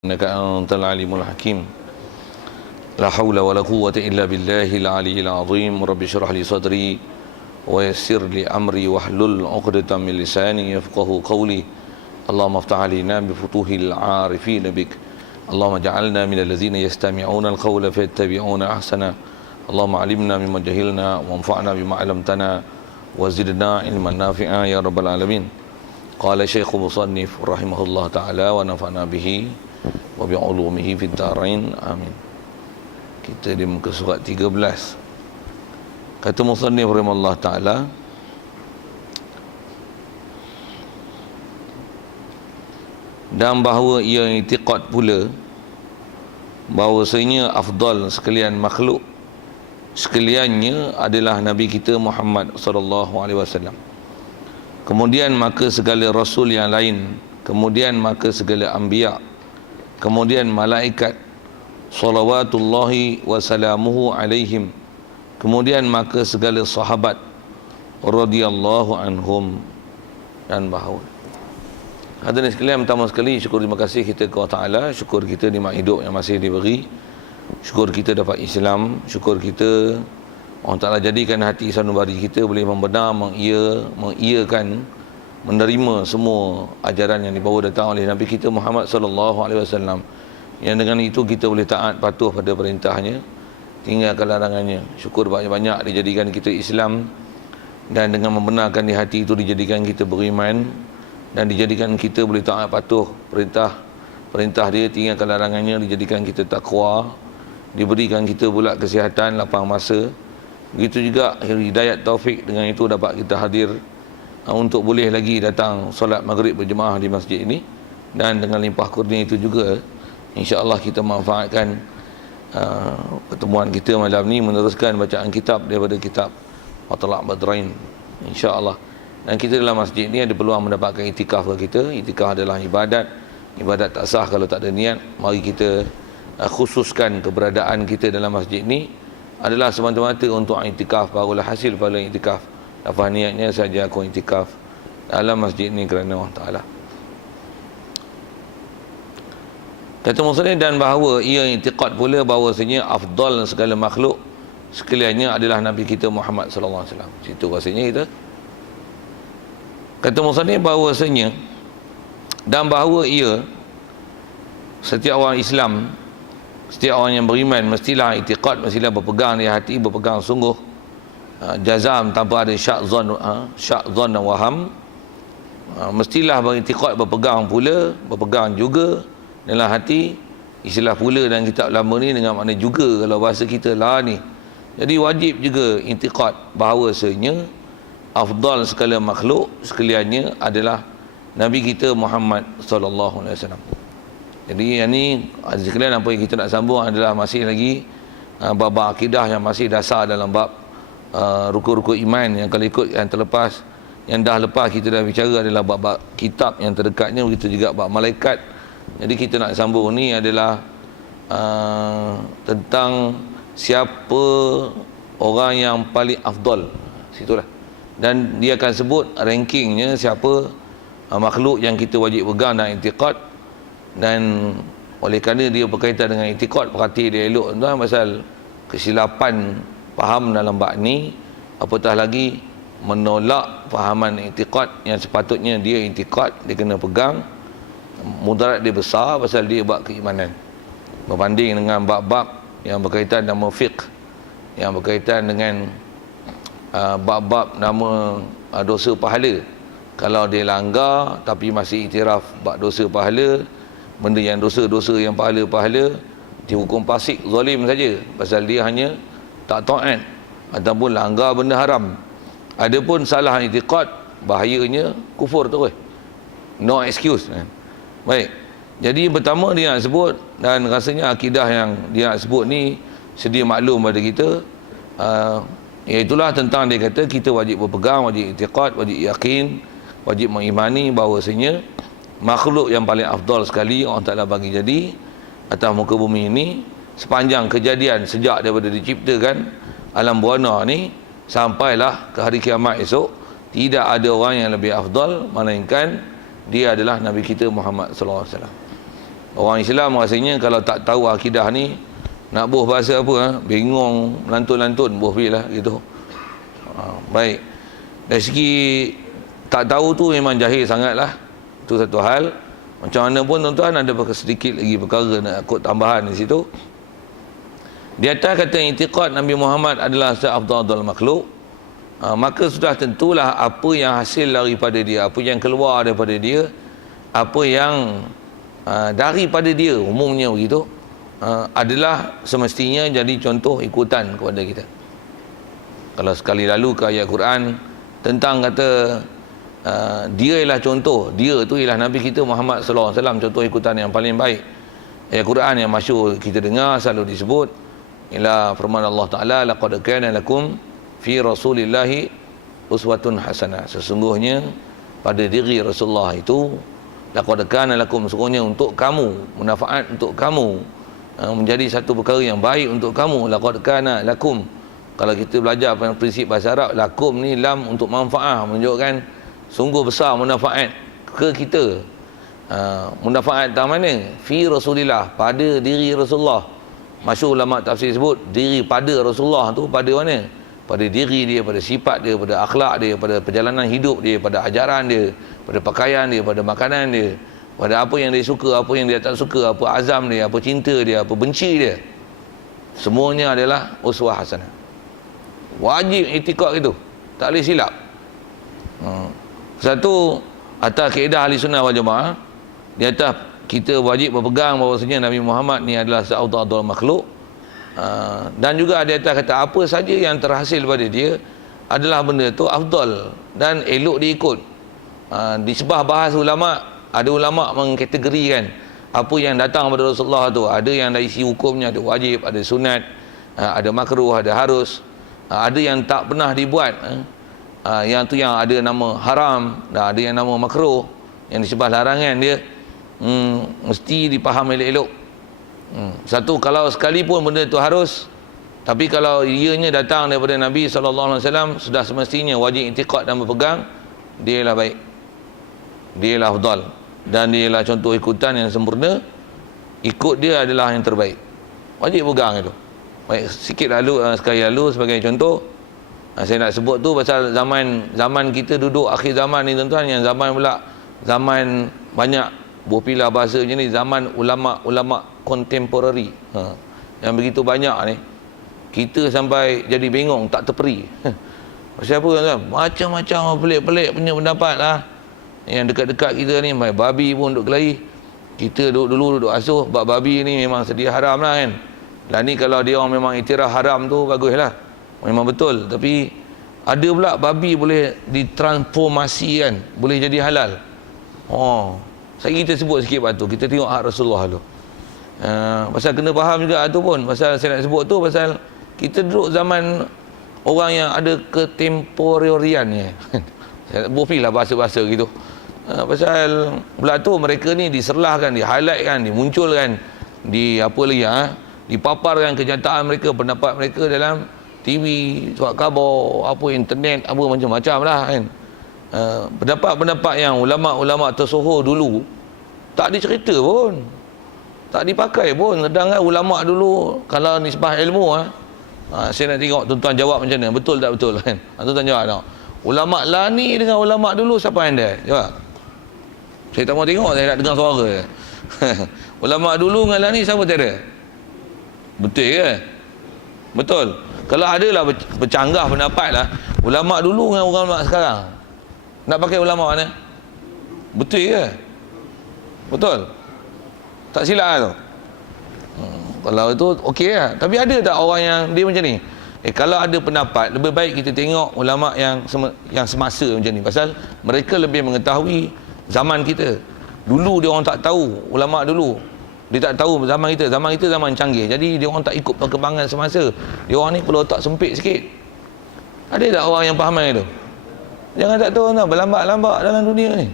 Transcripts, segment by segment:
إنك أنت العليم الحكيم لا حول ولا قوة إلا بالله العلي العظيم رب اشرح لي صدري ويسر لي أمري واحلل عقدة من لساني يفقهوا قولي اللهم افتح علينا بفتوح العارفين بك اللهم اجعلنا من الذين يستمعون القول فيتبعون أحسنه اللهم علمنا مما جهلنا وانفعنا بما علمتنا وزدنا علما نافعا يا رب العالمين. قال شيخ مصنف رحمه الله تعالى ونفعنا به wa bi'ulumihi fid darain amin. Kita di muka surat 13. Kata musannif rahimahullah taala, dan bahawa ia i'tiqad pula bahawasanya afdal sekalian makhluk sekaliannya adalah Nabi kita Muhammad sallallahu alaihi wasallam. Kemudian maka segala rasul yang lain, kemudian maka segala anbiya, kemudian malaikat salawatullahi wa salamuhu alaihim, kemudian maka segala sahabat radhiyallahu anhum, dan bahawa hadirin sekalian, pertama sekali syukur terima kasih kita kepada Allah Taala, syukur kita nikmat hidup yang masih diberi, syukur kita dapat Islam, syukur kita Allah Taala jadikan hati sanubari kita boleh membenar, mengiyakan, menerima semua ajaran yang dibawa datang oleh Nabi kita Muhammad sallallahu alaihi wasallam. Yang dengan itu kita boleh taat patuh pada perintahnya, tinggalkan larangannya. Syukur banyak-banyak dijadikan kita Islam, dan dengan membenarkan di hati itu dijadikan kita beriman, dan dijadikan kita boleh taat patuh perintah dia, tinggalkan larangannya, dijadikan kita takwa, diberikan kita pula kesihatan, lapang masa. Begitu juga hidayat taufik, dengan itu dapat kita hadir untuk boleh lagi datang solat maghrib berjemaah di masjid ini, dan dengan limpah kurnia itu juga insya-Allah kita manfaatkan pertemuan kita malam ni meneruskan bacaan kitab daripada kitab Matlaq Badrain insya-Allah. Dan kita dalam masjid ni ada peluang mendapatkan itikaf kita. Itikaf adalah ibadat tak sah kalau tak ada niat. Mari kita khususkan keberadaan kita dalam masjid ni adalah semata-mata untuk itikaf, barulah hasil pada itikaf. Apa niatnya saja aku iktikaf dalam masjid ni kerana Allah Ta'ala. Kata muslim, dan bahawa ia i'tiqad pula bahawasanya afdal segala makhluk sekaliannya adalah Nabi kita Muhammad sallallahu alaihi wasallam. Situ rasanya kita. Kata muslim bahawasanya, dan bahawa ia setiap orang Islam, setiap orang yang beriman mestilah i'tiqad, mestilah berpegang di hati, berpegang sungguh, jazam tanpa ada syak zon dan waham, mestilah beriktikad, berpegang pula, berpegang juga dalam hati. Istilah pula dan kitab lama ni dengan makna juga kalau bahasa kita lah ni. Jadi wajib juga iktikad bahawasanya afdal segala makhluk sekaliannya adalah Nabi kita Muhammad sallallahu alaihi wasallam. Jadi yang ni sekalian apa yang kita nak sambung adalah masih lagi bab akidah yang masih dasar dalam bab rukun-rukun iman yang kalau ikut yang terlepas, yang dah lepas kita dah bicara adalah bab kitab yang terdekatnya, begitu juga bab malaikat. Jadi kita nak sambung ni adalah tentang siapa orang yang paling afdal, situlah. Dan dia akan sebut rankingnya siapa makhluk yang kita wajib pegang dan i'tiqad. Dan oleh kerana dia berkaitan dengan i'tiqad, perhati dia elok tuan, pasal kesilapan faham dalam bab ni, apatah lagi menolak fahaman i'tiqad yang sepatutnya dia i'tiqad, dia kena pegang. Mudarat dia besar pasal dia bab keimanan, berbanding dengan bab-bab yang berkaitan nama fiqh, yang berkaitan dengan bab-bab nama dosa pahala. Kalau dia langgar tapi masih iktiraf bab dosa pahala, benda yang dosa-dosa yang pahala-pahala, dihukum fasik, zalim saja, pasal dia hanya tak taat ataupun langgar benda haram. Adapun salah i'tiqad, bahayanya kufur terus, no excuse. Baik, jadi pertama dia nak sebut, dan rasanya akidah yang dia nak sebut ni sedia maklum pada kita, iaitulah tentang dia kata kita wajib berpegang, wajib i'tiqad, wajib yakin, wajib mengimani bahawasanya makhluk yang paling afdal sekali Allah Ta'ala bagi jadi atas muka bumi ini sepanjang kejadian sejak daripada diciptakan alam buana ni sampailah ke hari kiamat esok, tidak ada orang yang lebih afdal melainkan dia adalah Nabi kita Muhammad sallallahu alaihi wasallam. Orang Islam rasanya kalau tak tahu akidah ni, nak buh bahasa apa, bingung, lantun-lantun, buh lah gitu. Baik. Dari segi tak tahu tu memang jahil sangatlah. Itu satu hal. Macam mana pun tuan-tuan, ada sedikit lagi perkara nak kut tambahan di situ. Di atas kata i'tiqad Nabi Muhammad adalah seafdalul makhluk, maka sudah tentulah apa yang hasil daripada dia, apa yang keluar daripada dia, apa yang daripada dia, umumnya begitu, adalah semestinya jadi contoh ikutan kepada kita. Kalau sekali lalu ke ayat Quran tentang kata dia ialah contoh, dia tu ialah Nabi kita Muhammad sallallahu alaihi wasallam, contoh ikutan yang paling baik. Ayat Quran yang masyhur kita dengar selalu disebut ialah firman Allah Taala, laqad kana lakum fi rasulillahi uswatun hasanah. Sesungguhnya pada diri Rasulullah itu, laqad kana lakum, sesungguhnya untuk kamu, manfaat untuk kamu, menjadi satu perkara yang baik untuk kamu. Laqad kana lakum, kalau kita belajar prinsip bahasa Arab, lakum ni lam untuk manfaat, menunjukkan sungguh besar manfaat ke kita. Manfaat tak mana? Fi Rasulillah, pada diri Rasulullah. Masyhur ulama tafsir sebut diri pada Rasulullah tu pada mana? Pada diri dia, pada sifat dia, pada akhlak dia, pada perjalanan hidup dia, pada ajaran dia, pada pakaian dia, pada makanan dia, pada apa yang dia suka, apa yang dia tak suka, apa azam dia, apa cinta dia, apa benci dia. Semuanya adalah uswah hasanah. Wajib i'tiqad itu, tak boleh silap. Satu, atas kaedah ahli sunnah wal jamaah, di atas kita wajib berpegang bahawasanya Nabi Muhammad ni adalah seafdalul makhluk, dan juga di atas kata apa saja yang terhasil pada dia adalah benda tu afdal dan elok diikut. Di sebelah bahas ulama, ada ulama mengkategorikan apa yang datang pada Rasulullah tu, ada yang dari isi hukumnya, ada wajib, ada sunat, ada makruh, ada harus, ada yang tak pernah dibuat, yang tu yang ada nama haram, dan ada yang nama makruh, yang di sebelah larangan dia mesti dipaham elok-elok. Satu, kalau sekalipun benda itu harus, tapi kalau ianya datang daripada Nabi SAW, sudah semestinya wajib i'tiqad dan berpegang, dia ialah baik, dia ialah afdal, dan dia ialah contoh ikutan yang sempurna. Ikut dia adalah yang terbaik, wajib pegang itu. Baik, sikit lalu, sekali lalu sebagai contoh, saya nak sebut tu pasal zaman kita duduk akhir zaman ni tuan-tuan, yang zaman pula zaman banyak berpilah bahasa macam ni, zaman ulama-ulama kontemporari, yang begitu banyak ni, kita sampai jadi bingung, tak terperi. Pasal apa tuan-tuan? Macam-macam pelik-pelik punya pendapat lah. Yang dekat-dekat kita ni, babi pun duduk kelahi. Kita dulu duduk asuh bab babi ni memang sedia haram lah kan. Lah ni kalau dia orang memang iktiraf haram tu, baguslah, memang betul. Tapi ada pula babi boleh ditransformasikan, boleh jadi halal. Kita sebut sikit batu, kita tengok hak Rasulullah tu. Pasal kena faham juga tu pun, pasal saya nak sebut tu pasal kita duduk zaman orang yang ada ketemporarian ni. Saya bofilah bahasa-bahasa gitu. Pasal pula tu mereka ni diserlahkan, di-highlightkan, dimunculkan, dipaparkan kenyataan mereka, pendapat mereka dalam TV, surat khabar, internet, macam-macam lah kan. Pendapat-pendapat yang ulama-ulama tersohor dulu tak dicerita pun, tak dipakai pun. Sedangkan ulama dulu kalau nisbah ilmu, saya nak tengok tuan-tuan jawab macam mana, betul tak betul kan. Tuan-tuan jawab tengok, ulama lah ni dengan ulama dulu siapa yang ada? Jawab. Saya tak mau tengok, saya nak dengar suara. Ulama dulu dengan lah ni siapa tak ada? Betul ke? Betul. Kalau ada lah bercanggah pendapat lah, ulama dulu dengan ulama sekarang, nak pakai ulama mana? Betul ke? Betul? Tak silap tu. Kalau itu okey lah. Tapi ada tak orang yang dia macam ni? Kalau ada pendapat, lebih baik kita tengok ulama yang semasa macam ni. Pasal mereka lebih mengetahui zaman kita. Dulu dia orang tak tahu, ulama dulu dia tak tahu zaman kita. Zaman kita zaman canggih, jadi dia orang tak ikut perkembangan semasa. Dia orang ni perlu otak sempit sikit. Ada tak orang yang faham itu? Jangan tak tahu tau, berlambak-lambak dalam dunia ni.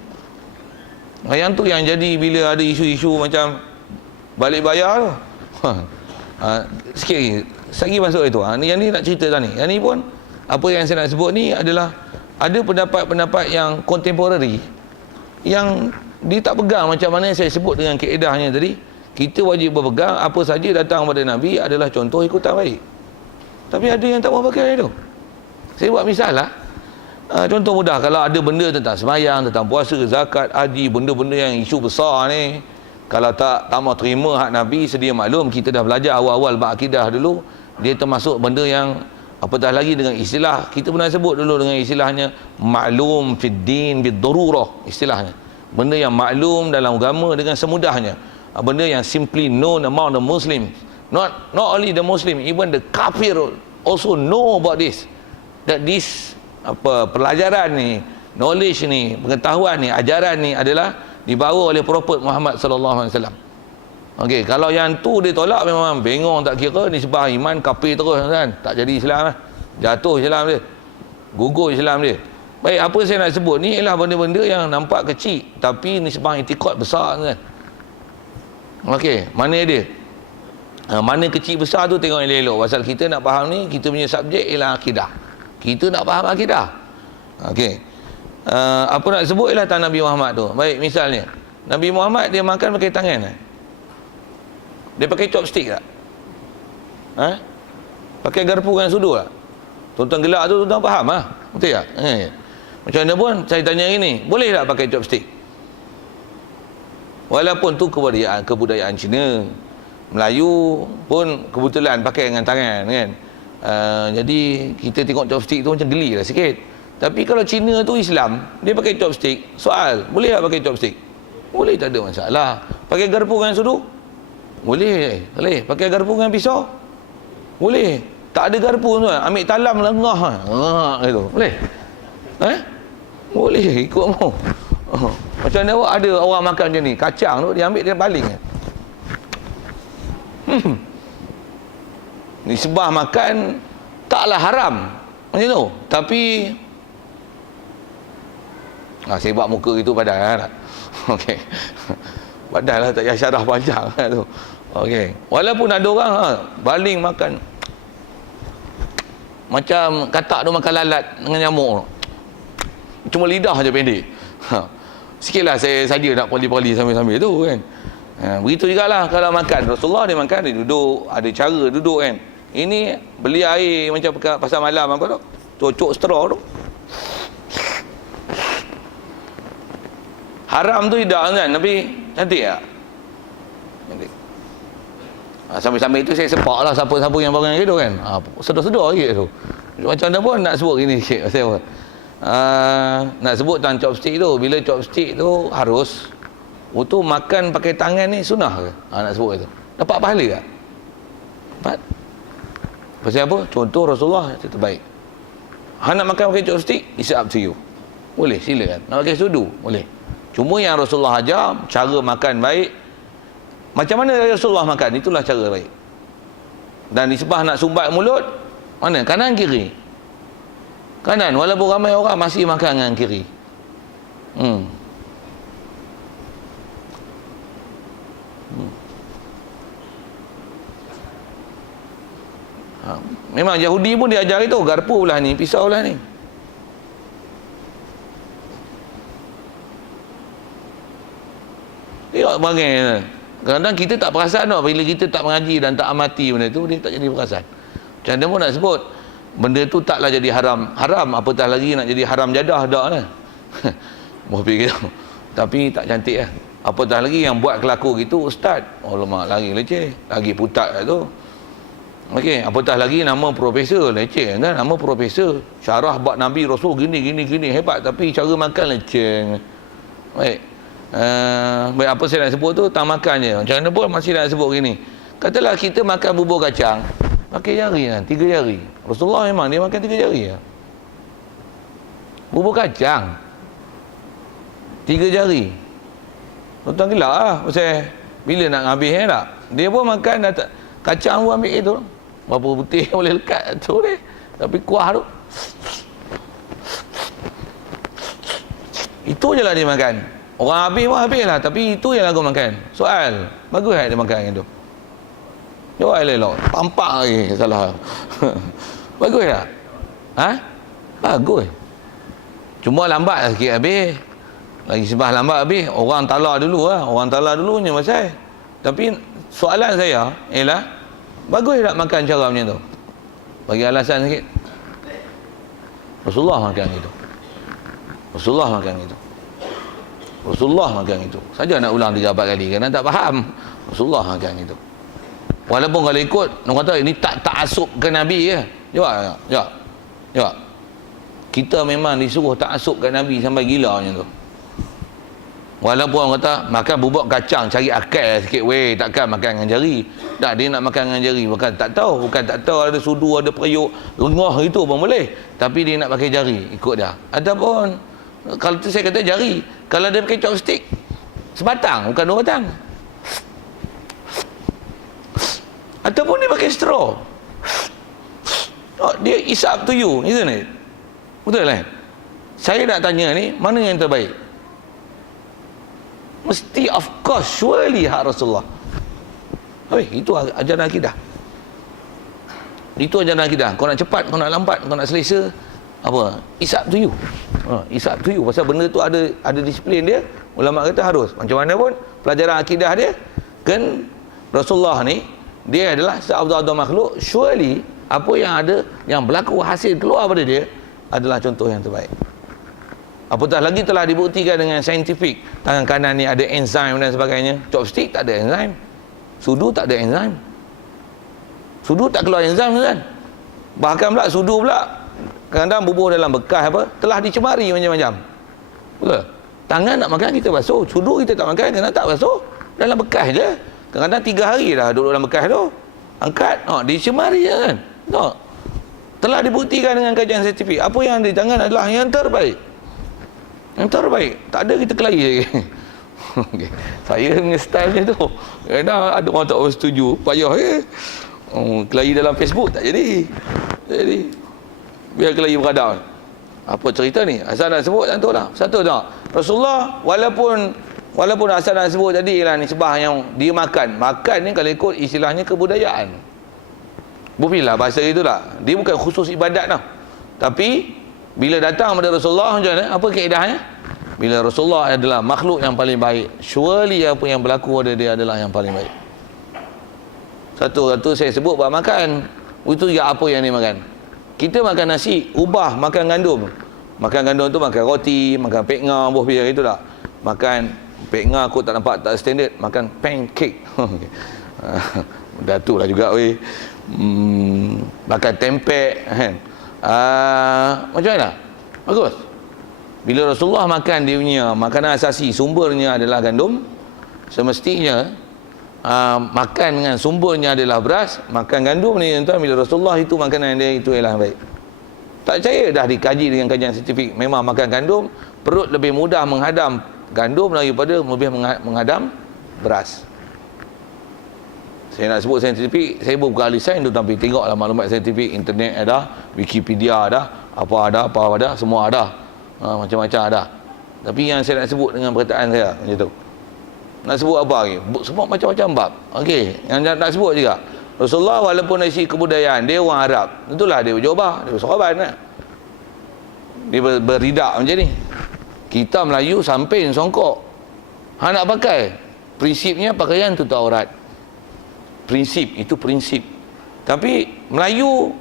Yang tu yang jadi bila ada isu-isu macam balik bayar tu. Sikit lagi, lagi masuk itu. Yang ni nak cerita tadi. Yang ni pun, apa yang saya nak sebut ni adalah ada pendapat-pendapat yang kontemporari yang dia tak pegang macam mana saya sebut dengan kaedahnya tadi. Kita wajib berpegang apa saja datang pada Nabi adalah contoh ikutan baik. Tapi ada yang tak mau pakai itu. Saya buat misal lah. Contoh mudah, kalau ada benda tentang sembahyang, tentang puasa, zakat, haji, benda-benda yang isu besar ni, kalau tak mau terima hak Nabi, sedia maklum, kita dah belajar awal-awal bab akidah dulu, dia termasuk benda yang apatah lagi dengan istilah, kita pernah sebut dulu dengan istilahnya maklum fid din bid darurah, istilahnya. Benda yang maklum dalam agama dengan semudahnya. Benda yang simply known among the Muslims. Not only the Muslim, even the kafir also know about this. That this pelajaran ni, knowledge ni, pengetahuan ni, ajaran ni adalah dibawa oleh Prophet Muhammad sallallahu alaihi wasallam. Okey, kalau yang tu dia tolak memang bengong tak kira, nisbah iman kafir terus kan. Tak jadi Islam lah. Jatuh Islam dia. Gugur Islam dia. Baik, apa saya nak sebut ni ialah benda-benda yang nampak kecil tapi nisbah i'tiqad besar kan. Okey, mana dia? Mana kecil besar tu tengok elok-elok. Pasal kita nak faham ni, kita punya subjek ialah akidah. Kita nak faham akidah. Okey. Apa nak sebut ialah tangan Nabi Muhammad tu. Baik, misalnya Nabi Muhammad dia makan pakai tangan. Dia pakai chopstick tak? Pakai garpu dengan sudu tak? Tuan-tuan gelak tu tuan-tuan faham lah. Betul tak? Macam mana pun saya tanya ini, boleh tak pakai chopstick? Walaupun tu kebudayaan Cina, Melayu pun kebetulan pakai dengan tangan kan. Jadi kita tengok chopstick tu macam geli lah sikit. Tapi kalau Cina tu Islam, dia pakai chopstick. Soal, boleh tak pakai chopstick? Boleh, tak ada masalah. Pakai garpu dengan sudu? Boleh. Boleh. Pakai garpu dengan pisau? Boleh. Tak ada garpu tu, ambil talam lengah gitu. Boleh? Boleh, ikut mau. Macam mana awak ada orang makan macam ni, kacang tu dia ambil dia baling. Nisbah makan taklah haram macam tu, tapi saya buat muka itu padahal tak? Okey. Padahal tak payah syarah panjang tu. Okey. Walaupun ada orang baling makan macam katak tu makan lalat dengan nyamuk. Cuma lidah je pendek. Sikitlah saya saja nak poli-poli sambil-sambil tu kan. Begitu jugalah kalau makan. Rasulullah dia makan, dia duduk, ada cara duduk kan. Ini beli air macam pasal malam apa tu, cocok straw tu. Haram tu tidak kan, tapi cantik tak? Cantik. Sambil-sambil itu saya sepak lah siapa-siapa yang bangun gitu kan. Sedar-sedar sikit tu. Macam mana pun nak sebut gini sikit. Saya nak sebut tentang chopstick tu. Bila chopstick tu harus untuk makan pakai tangan ni sunnah ke? Nak sebut itu. Dapat pahala tak? Dapat. Pasal apa? Contoh Rasulullah itu terbaik. Nak makan pakai chopstick, it's up to you. Boleh, silakan. Nak pakai sudu, boleh. Cuma yang Rasulullah ajar, cara makan baik. Macam mana Rasulullah makan? Itulah cara baik. Dan nisbah nak sumbat mulut, mana? Kanan kiri. Kanan, walaupun ramai orang masih makan dengan kiri. Memang Yahudi pun diajar itu, garpu lah ni, pisau lah ni. Tengok bagaimana. Kadang-kadang kita tak perasan tau, bila kita tak mengaji dan tak amati benda tu, dia tak jadi perasan. Macam mana pun nak sebut, benda tu taklah jadi haram. Haram, apatah lagi nak jadi haram jadah, tak lah. Mau fikir. Tapi tak cantik lah. Apatah lagi yang buat kelaku gitu, ustaz. Oh lemak, lagi leceh. Lagi putat tu. Okey, apatah lagi nama profesor, leceh kan? Nama profesor. Syarah bab Nabi Rasul gini, hebat. Tapi cara makan leceh. Baik. Baik, apa saya nak sebut tu tang makan je. Macam mana pun masih nak sebut gini. Katalah kita makan bubur kacang pakai jari kan, 3 jari. Rasulullah memang dia makan 3 jari ya. Bubur kacang 3 jari. Tuan-tuan gelak lah pasal bila nak habis tak. Dia pun makan kacang pun ambil itu. Berapa putih boleh lekat tu deh. Tapi kuah tu itu je lah dia makan. Orang habis pun habis lah, tapi itu yang lagu makan. Soal, bagus tak dia makan yang tu? Jawab elok, tampak lagi salah. Bagus tak? Bagus. Cuma lambat sikit habis. Lagi sebab lambat habis, orang tala dulu lah. Orang tala dulunya pasal Tapi soalan saya ialah, bagus tak makan cara macam tu? Bagi alasan sikit. Rasulullah makan gitu. Rasulullah makan gitu. Rasulullah makan itu. Saja nak ulang 3-4 kali kerana tak faham. Rasulullah makan itu. Walaupun kalau ikut, orang kata ini tak ta'assub ke Nabi ke? Jawab. Kita memang disuruh ta'assub ke Nabi sampai gila macam tu. Walaupun orang kata makan bubuk kacang cari akal sikit weh, takkan makan dengan jari. Tak, dia nak makan dengan jari, bukan tak tahu ada sudu, ada periuk, lengah itu pun boleh. Tapi dia nak pakai jari, ikut dia. Ataupun kalau tu saya kata jari, kalau dia pakai chopstick sebatang, bukan 2 batang. Ataupun dia pakai straw. Oh, dia is up to you, isn't it? Betul lah. Saya nak tanya ni, mana yang terbaik? Mesti of course, surely hak Rasulullah. Itu ajaran akidah. Itu ajaran akidah. Kau nak cepat, kau nak lambat, kau nak selesa, apa? It's up to you. It's up to you. Pasal benda tu ada disiplin dia. Ulama kata harus. Macam mana pun pelajaran akidah dia, kan Rasulullah ni dia adalah seabdul makhluk. Surely apa yang ada, yang berlaku hasil keluar pada dia adalah contoh yang terbaik. Apatah lagi telah dibuktikan dengan saintifik. Tangan kanan ni ada enzim dan sebagainya. Chopstick tak ada enzim. Sudu tak ada enzim. Sudu tak keluar enzim kan? Bahkan pula sudu pula kadang-kadang bubuh dalam bekas apa, telah dicemari macam-macam. Betul? Tangan nak makan kita basuh, sudu kita tak makan kerana tak basuh, dalam bekas je. Kadang-kadang 3 hari dah duduk dalam bekas tu. Angkat, dicemari je kan? Tak. Telah dibuktikan dengan kajian saintifik. Apa yang ada di tangan adalah yang terbaik. Yang terbaik. Tak ada kita kelahi lagi. Okay. Saya punya style macam tu. Kadang ada orang tak setuju, payah kelahi dalam Facebook tak jadi. Biar kelahi beradab. Apa cerita ni? Asal nak sebut satu lah. Satu tak? Rasulullah walaupun asal nak sebut tadi lah nisbah yang dia makan. Makan ni kalau ikut istilahnya kebudayaan. Bufilah bahasa itulah. Dia bukan khusus ibadat lah. Tapi bila datang pada Rasulullah macam mana? Apa kaedahnya? Bila Rasulullah adalah makhluk yang paling baik, surely apa yang berlaku pada dia adalah yang paling baik. Satu saya sebut buat makan. Itu ya apa yang dia makan. Kita makan nasi, ubah makan gandum. Makan gandum tu makan roti, makan pekngah, buah pia itu tak. Makan pekngah aku tak nampak tak standard, makan pancake. Dah tu lah juga weh. Makan tempek kan. Macam mana? Bagus. Bila Rasulullah makan dia punya makanan asasi, sumbernya adalah gandum, semestinya makan dengan sumbernya adalah beras, makan gandum ni tuan, bila Rasulullah itu makanan dia itu ialah baik. Tak percaya dah dikaji dengan kajian saintifik, memang makan gandum perut lebih mudah menghadam gandum daripada lebih menghadam beras. Saya nak sebut saintifik, saya bukan ahli sains tu, tapi tengoklah maklumat saintifik, internet ada, Wikipedia ada, apa ada, semua ada. Macam-macam ada. Tapi yang saya nak sebut dengan perkataan saya macam tu. Nak sebut apa lagi? Sebut macam-macam bab. Okey, yang nak sebut juga. Rasulullah walaupun dari segi kebudayaan dia orang Arab, itulah dia berjubah, dia bersorban kan. Dia beridak macam ni. Kita Melayu samping songkok. Nak pakai, prinsipnya pakaian tutup aurat. Prinsip, itu prinsip. Tapi Melayu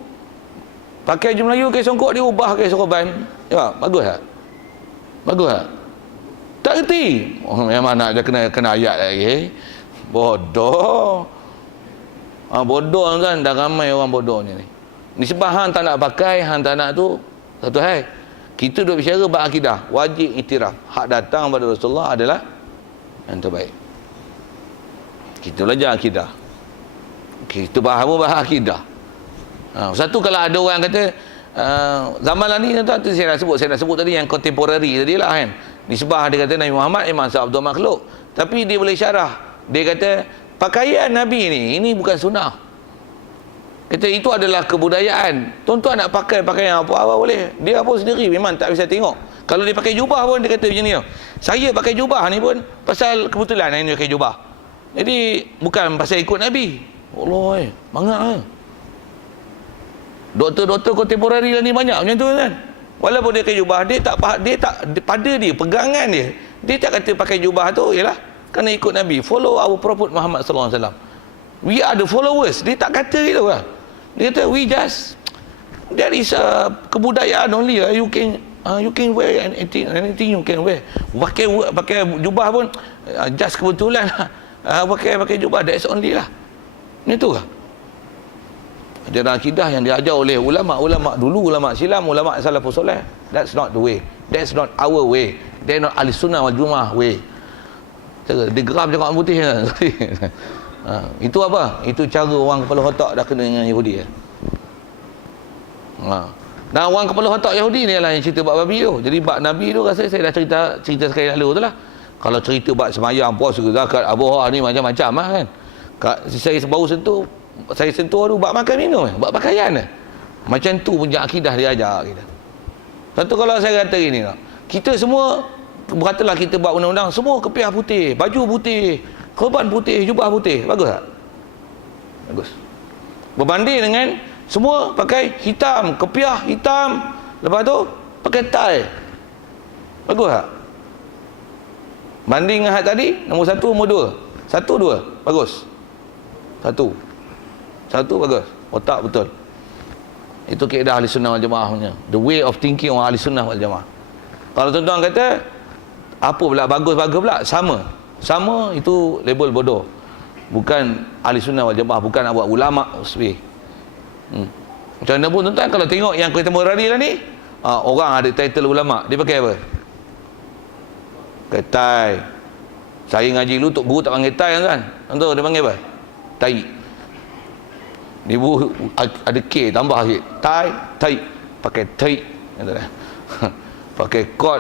pakai je Melayu ke songkok, dia ubah ke sorban. Ya, bagus tak? Bagus tak? Tak kerti. Memang nak dia kena ayat lagi. Bodoh. Bodoh kan, dah ramai orang bodoh ni. Nisbah hang tak nak pakai, hang tak nak tu, satu hal. Kita duk bicara bab akidah, wajib iktiraf. Hak datang pada Rasulullah adalah yang terbaik. Kita belajar akidah. Kita faham bahas akidah. Satu kalau ada orang kata zaman lah ni tuan, tu saya nak sebut tadi yang contemporary tadi lah kan. Nisbah dia kata Nabi Muhammad memang seabdul makhluk, tapi dia boleh syarah. Dia kata pakaian Nabi ni, ini bukan sunnah. Kata itu adalah kebudayaan. Tuan-tuan nak pakai pakaian apa boleh. Dia pun sendiri memang tak bisa tengok. Kalau dia pakai jubah pun dia kata macam ni. Saya pakai jubah ni pun pasal kebetulan ini pakai jubah. Jadi bukan pasal ikut Nabi. Allah mangap doktor-doktor kontemporari lah ni banyak macam tu kan. Walaupun dia pakai jubah, dia tak pada dia pegangan dia tak kata pakai jubah tu ialah Kena ikut Nabi. Follow our Prophet Muhammad sallallahu alaihi wasallam. We are the followers. Dia tak kata gitu lah. Dia kata we just, that is kebudayaan only lah. You can wear anything you can wear. Pakai jubah pun just kebetulan lah. Pakai jubah, that's only lah. Itu lah ajaran akidah yang diajar oleh ulama dulu, ulama silam, ulama salafus soleh. That's not the way. That's not our way. They're not ahli sunnah wal jamaah way. Dia geram cakap orang putih. Itu apa? Itu cara orang kepala otak dah kena dengan Yahudi. Dan orang kepala otak Yahudi ni lah yang cerita bab babi tu. Jadi bab Nabi tu rasa saya dah cerita sekali lalu tu lah. Kalau cerita bab semayang, puasa, zakat, abah ni macam-macam lah kan. Saya baru sentuh tu bab makan minum, bab pakaian. Macam tu punya akidah dia ajar kita. Satu kalau saya kata gini lah, kita semua berkatalah kita buat undang-undang, semua kepiah putih, baju putih, korban putih, jubah putih, bagus tak? Bagus. Berbanding dengan semua pakai hitam, kepiah hitam, lepas tu pakai tie, bagus tak? Banding dengan tadi, nombor 1, nombor 2, 1, 2, bagus. Satu bagus, otak betul. Itu kaedah ahli sunnah wal jamaah punya, the way of thinking orang ahli sunnah wal jamaah. Kalau tuan-tuan kata apa pula bagus-bagus pula, sama itu label bodoh. Bukan ahli sunnah wal jamaah, bukan nak buat ulama usbi. Macam mana pun tuan-tuan, kalau tengok yang kontemporari lah ni, orang ada title ulama, dia pakai apa? Pakai tie. Saya ngaji dulu, tok guru tak panggil tie kan? Tuan-tuan dia panggil apa? Tai. Ibu ada K tambah sikit. Tai. Pakai tai. Pakai kot.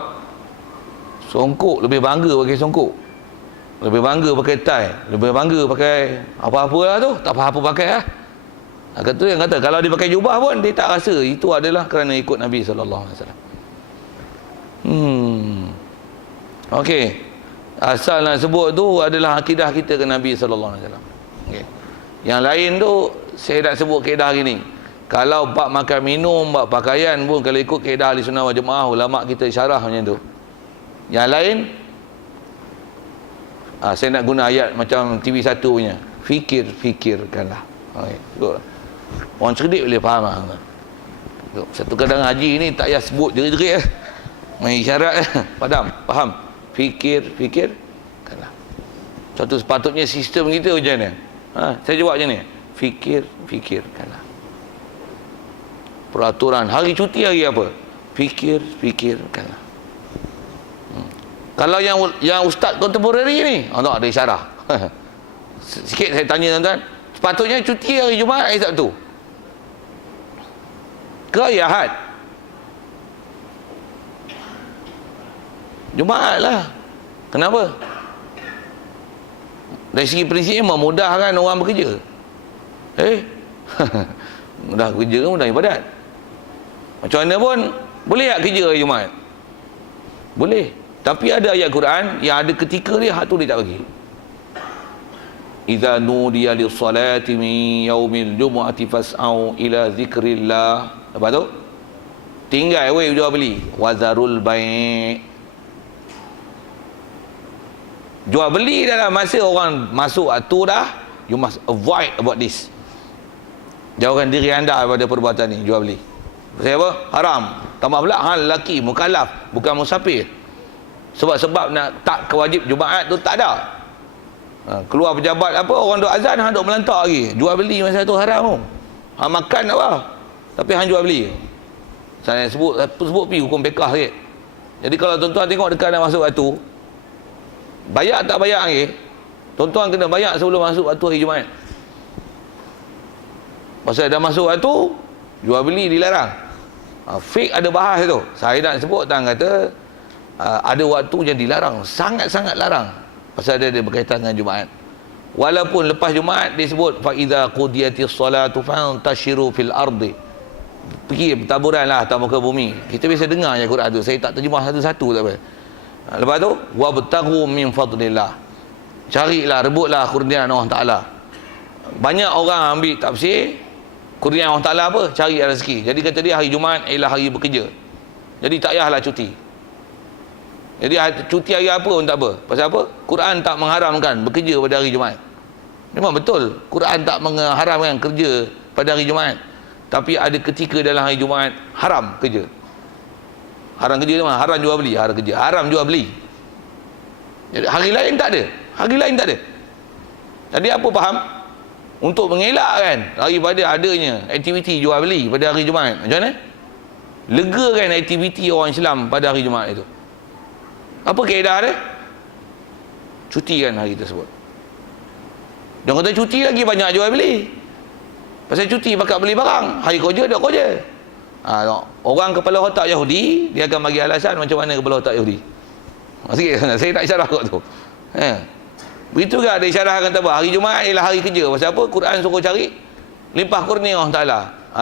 Songkok, lebih bangga pakai songkok. Lebih bangga pakai tai. Lebih bangga pakai apa-apa lah tu. Tak apa-apa pakai lah. Kata yang kata kalau dia pakai jubah pun dia tak rasa itu adalah kerana ikut Nabi sallallahu alaihi wasallam. Okey. Asal nak sebut tu adalah akidah kita ke Nabi sallallahu alaihi wasallam. Okey. Yang lain tu saya nak sebut kaedah gini. Kalau bab makan minum, bab pakaian pun kalau ikut kaedah ahli sunnah wal jamaah, ulama kita syarah macam tu. Yang lain saya nak guna ayat macam TV1 punya. Fikirkanlah. Okey. Orang cerdik boleh faham lah. Satu kadang haji ni tak payah sebut jerit-jerit main isyarat faham. Fikirkanlah. Satu sepatutnya sistem kita macam ni. Saya jawab macam ni. Fikirkanlah. Peraturan hari cuti hari apa? Fikirkanlah. Kalau yang ustaz kontemporari ni, tak ada isyarah. Sikit saya tanya tuan-tuan, sepatutnya cuti hari Jumaat, hari Sabtu ke hari Ahad? Jumaat lah. Kenapa? Dari segi prinsipnya memudahkan orang bekerja. Mudah kerja kan mudah ibadat. Macam mana pun boleh tak kerja hari Jumaat? Boleh. Tapi ada ayat Quran yang ada ketika dia hak tu dia tak bagi. Idza nudiya lis-salati min yaumil jumu'ati fas'au ila zikrillah. Lepas tu tinggal jual beli, wazarul bai'. Jual beli dalam masa orang masuk waktu dah, you must avoid about this. Jauhkan diri anda daripada perbuatan ni, jual beli. Sebab apa? Haram. Tambah pula hal lelaki mukallaf, bukan musafir. Sebab nak tak kewajib Jumaat tu tak ada. Keluar pejabat apa, orang duk azan, hang duk melantak lagi. Jual beli masa tu haram. Hang makan apa? Tapi hang jual beli. Saya sebut pi hukum fiqh sikit. Jadi kalau tuan-tuan tengok dekat nak masuk waktu, bayar tak bayar lagi, tuan-tuan kena bayar sebelum masuk waktu hari Jumaat. Pasal dah masuk waktu, jual beli dilarang. Fik ada bahas tu. Saya nak sebut tang kata ada waktu yang dilarang, sangat-sangat larang. Pasal dia berkaitan dengan Jumaat. Walaupun lepas Jumaat disebut fa idza qudiyatis salatu fantashiru fil ardi. Pergi bertaburanlah atas muka bumi. Kita biasa dengar je Quran tu. Saya tak terjemah satu-satu tak apa. Lepas tu wabtaghu min fadlillah. Carilah, rebutlah kurniaan Allah Taala. Banyak orang ambil tafsir kurniaan Allah Taala apa? Cari rezeki. Jadi kata dia hari Jumaat ialah hari bekerja. Jadi tak payahlah cuti. Jadi cuti hari apa pun tak apa. Pasal apa? Quran tak mengharamkan bekerja pada hari Jumaat. Memang betul, Quran tak mengharamkan kerja pada hari Jumaat. Tapi ada ketika dalam hari Jumaat haram kerja. Haram kerja mana? Haram jual beli, haram kerja. Haram jual beli. Jadi hari lain tak ada. Hari lain tak ada. Jadi apa faham? Untuk mengelakkan daripada adanya aktiviti jual beli pada hari Jumaat. Macam mana? Legakan aktiviti orang Islam pada hari Jumaat itu. Apa kaedah dia? Cutikan hari tersebut. Jangan kata cuti lagi banyak jual beli. Pasal cuti bakat beli barang. Hari kerja dak kerja. Orang kepala otak Yahudi, dia akan bagi alasan macam mana kepala otak Yahudi. Sikit saya tak isyarah kot tu. Begitu juga ada isyarah kata apa? Hari Jumaat ialah hari kerja. Pasal apa? Quran suruh cari limpah kurnia Allah Ta'ala.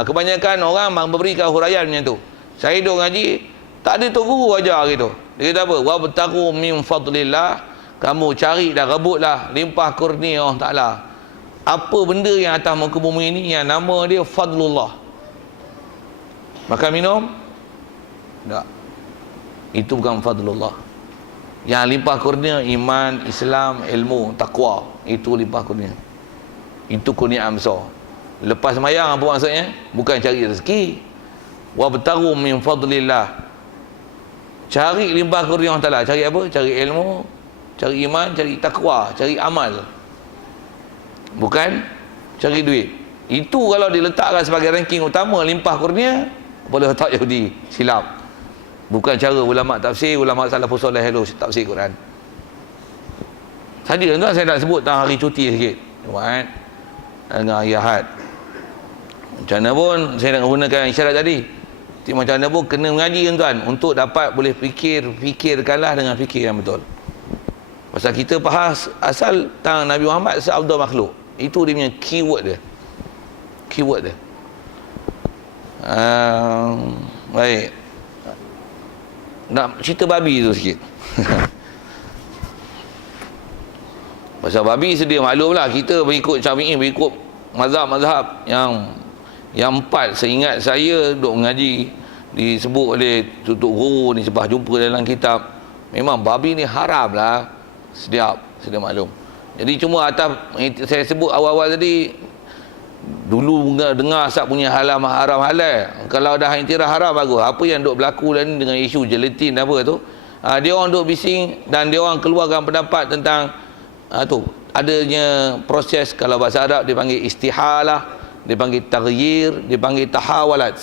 Kebanyakan orang memberikan huraian macam tu. Saya duk ngaji, tak ada tok guru ajar gitu. Dia kata apa? Wa bataku min fadlillah, kamu cari dah, rebutlah limpah kurnia Allah Ta'ala. Apa benda yang atas muka bumi ini yang nama dia fadlullah. Makan minum? Tak. Itu bukan fadlullah. Yang limpah kurnia iman, Islam, ilmu, takwa. Itu limpah kurnia. Itu kurniaan besar. Lepas sembahyang apa maksudnya? Bukan cari rezeki. Wa bataru min fadlillah. Cari limpah kurnia Allah Ta'ala. Cari apa? Cari ilmu, cari iman, cari takwa, cari amal. Bukan cari duit. Itu kalau diletakkan sebagai ranking utama limpah kurnia, boleh letak Yahudi silap. Bukan cara ulama tafsir, ulama salafus soleh hello tafsir Quran. Tadi tuan saya nak sebut tentang hari cuti sikit. Jumaat dengan hari Ahad. Macam mana pun saya nak gunakan isyarat tadi. Macam mana pun kena mengaji tuan untuk dapat boleh fikirkanlah dengan fikir yang betul. Pasal kita bahas asal tentang Nabi Muhammad seabdul makhluk. Itu dia punya keyword dia. Keyword dia. Baik. Nak cerita babi tu sikit. Pasal babi sedia maklumlah, kita berikut Syafi'i, berikut mazhab-mazhab yang empat. Seingat saya duk mengaji disebut oleh tutup guru ni sebab jumpa dalam kitab, memang babi ni haram lah. Sedia maklum. Jadi cuma atas saya sebut awal-awal tadi, dulu dengar asap punya haram halal. Kalau dah intirah haram bagus. Apa yang duk berlaku dan dengan isu gelatin apa tu, dia orang duk bising dan dia orang keluarkan pendapat tentang tu adanya proses, kalau bahasa Arab dia panggil istihalah, dia panggil taghyir, dia panggil tahawalat.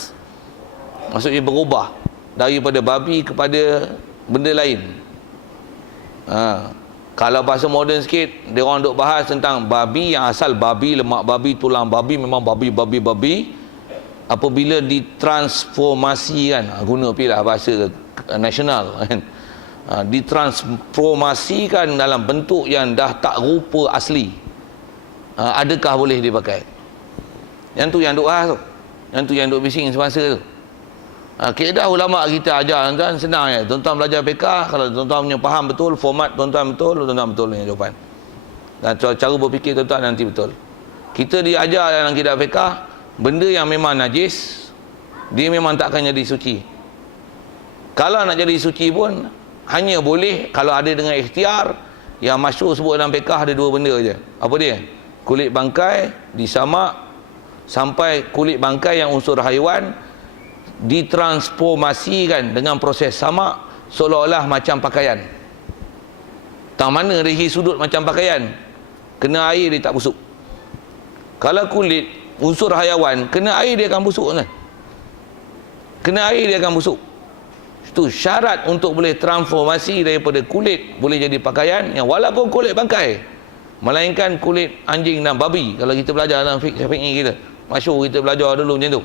Maksudnya berubah daripada babi kepada benda lain. Kalau bahasa moden sikit, dia orang duk bahas tentang babi yang asal babi, lemak babi, tulang babi, memang babi. Apabila ditransformasikan, guna pilah bahasa nasional kan, ditransformasikan dalam bentuk yang dah tak rupa asli, adakah boleh dipakai? Yang tu yang duk bahas tu, yang tu yang duk bising semasa tu. Kaedah ulama kita ajar tuan, senang ya. Tuan-tuan belajar fiqh, kalau tuan-tuan punya faham betul, format tuan-tuan betul punya jawapan. Dan cara berfikir tuan-tuan nanti betul. Kita diajar dalam kitab fiqh, benda yang memang najis, dia memang tak akan jadi suci. Kalau nak jadi suci pun hanya boleh kalau ada dengan ikhtiar. Yang masyhur sebut dalam fiqh ada dua benda je. Apa dia? Kulit bangkai disamak sampai kulit bangkai yang unsur haiwan ditransformasikan dengan proses samak seolah-olah macam pakaian. Tak mana dari sudut macam pakaian, kena air dia tak busuk. Kalau kulit unsur haiwan kena air dia akan busuk kan? Kena air dia akan busuk. Itu syarat untuk boleh transformasi daripada kulit boleh jadi pakaian yang walaupun kulit bangkai, melainkan kulit anjing dan babi. Kalau kita belajar dalam fiqh Syafi'i kita, masyhur kita belajar dulu macam tu.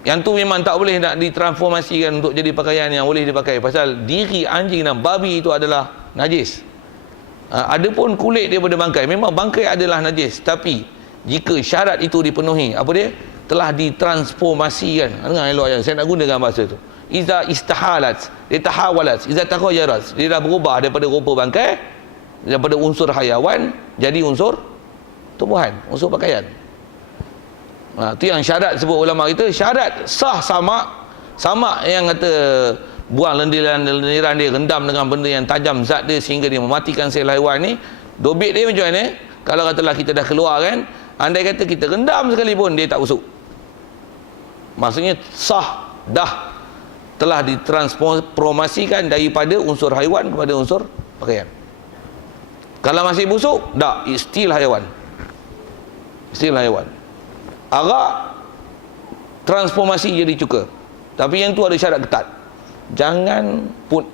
Yang tu memang tak boleh nak ditransformasikan untuk jadi pakaian yang boleh dipakai. Pasal diri anjing dan babi itu adalah najis. Adapun kulit daripada bangkai, memang bangkai adalah najis. Tapi jika syarat itu dipenuhi, apa dia? Telah ditransformasikan. Dengar elok aja, saya nak gunakan bahasa tu. Iza istahalat, dia tahawalat, iza taghayarat. Dia dah berubah daripada rupa bangkai, daripada unsur haiwan jadi unsur tumbuhan, unsur pakaian. Itu yang syarat sebut ulama kita, syarat sah samak yang kata buang lendiran dia, rendam dengan benda yang tajam zat dia sehingga dia mematikan sel haiwan ni, dobit dia macam mana? Kalau katalah kita dah keluar kan, andai kata kita rendam sekalipun dia tak busuk, maksudnya sah dah, telah ditransformasikan daripada unsur haiwan kepada unsur pakaian. Kalau masih busuk, tak, still haiwan, still haiwan. Arak transformasi jadi cuka, tapi yang tu ada syarat ketat, jangan pun